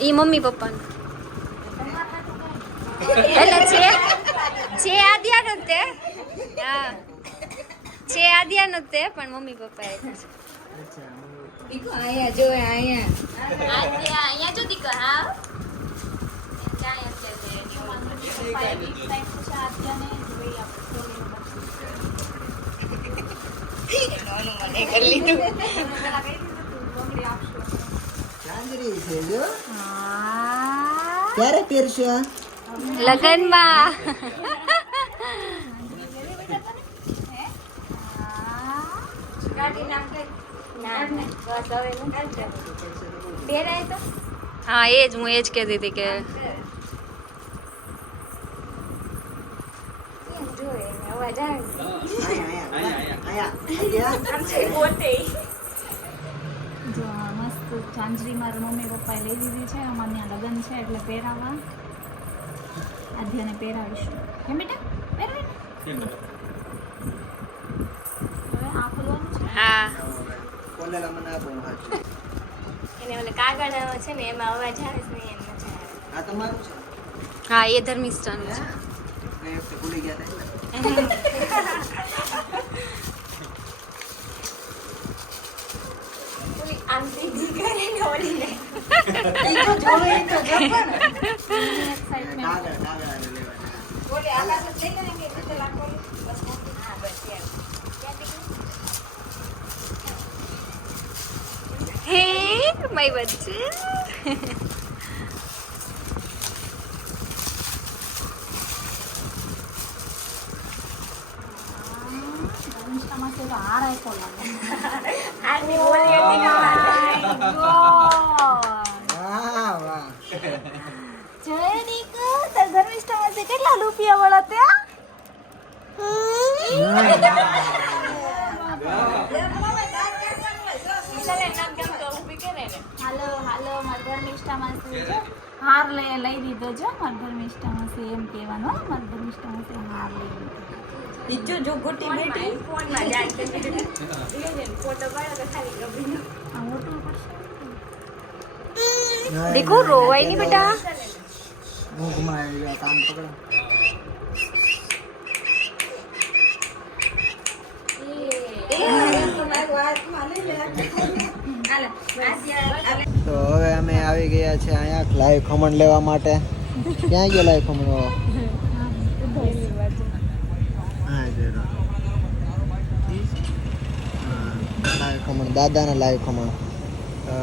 ઈ mummy પપ્પાનું એટલે છે આદ્યા નતે હા છે આદ્યા નતે પણ મમ્મી પપ્પા એ દીકો આયા જો આયા જો દીકો હા ક્યાં છે પપ્પા એ બીક ટાઈમ છે આદ્યાને જોઈ આપણે મને કરી લીધું ચાંદરી છે જો ક્યારે પહેરશો લગનમાં હા એ જ હું એ જ કહેતી હતી કે જો મસ્ત ચાંદરી મારા મમ્મી પપ્પાએ લઈ દીધી છે. અમારે ત્યાં લગ્ન છે એટલે પહેરાવા આધ્યાને પહેરાવીશું. કેમ બેટા પહેરાવી ને હવે આ ખોલવાનું છે. હા કોલેલા મને આપો એને ઓલે કાગળ છે ને એમાં અવાજ આવે છે ને એમ મજા આવે. આ તમારું છે હા એ ધર્મિષ્ઠાનું છે કઈ વખતે ભૂલી ગયા હતા ઓલી આંટી જી કરે ને ઓલી ને કાગળ આને લેવાના ઓલી આકાશ લઈ લે કે એટલે લાખો બસ હા બસ યાર હે માય બચ્ચે ધર્મિષ્ઠામાં તો હાર આપ્યો લાગે. આની ઓલી હતી ને વાહ વાહ જય દીકો તાર ધર્મિષ્ઠામાંથી કેટલા રૂપિયા વાળા ત્યાં ચાલે નામ કેમ તો ઊભી કરે ને હાલો મારા ધર્મિષ્ઠામાંથી જો હાર લઈ દીધો જો મારા ધર્મિષ્ઠામાંથી એમ કહેવાનું હો મારા ધર્મિષ્ઠામાંથી હાર લઈ દીધો. બીજો જો ગોટી બેટી ફોન માં જાય કે ફોટો પાડો તો ખાલી ગભી આ ઓટો પડશે देखो रोवाई नहीं बेटा હું ઘુમાવી ગયા કામ પકડો તો હવે અમે આવી ગયા છે અહીંયા લાઈવ ખમણ લેવા માટે. ક્યાં ગયો લાઈવ ખમણ? હા લાઈવ ખમણ દાદાના લાઈવ ખમણ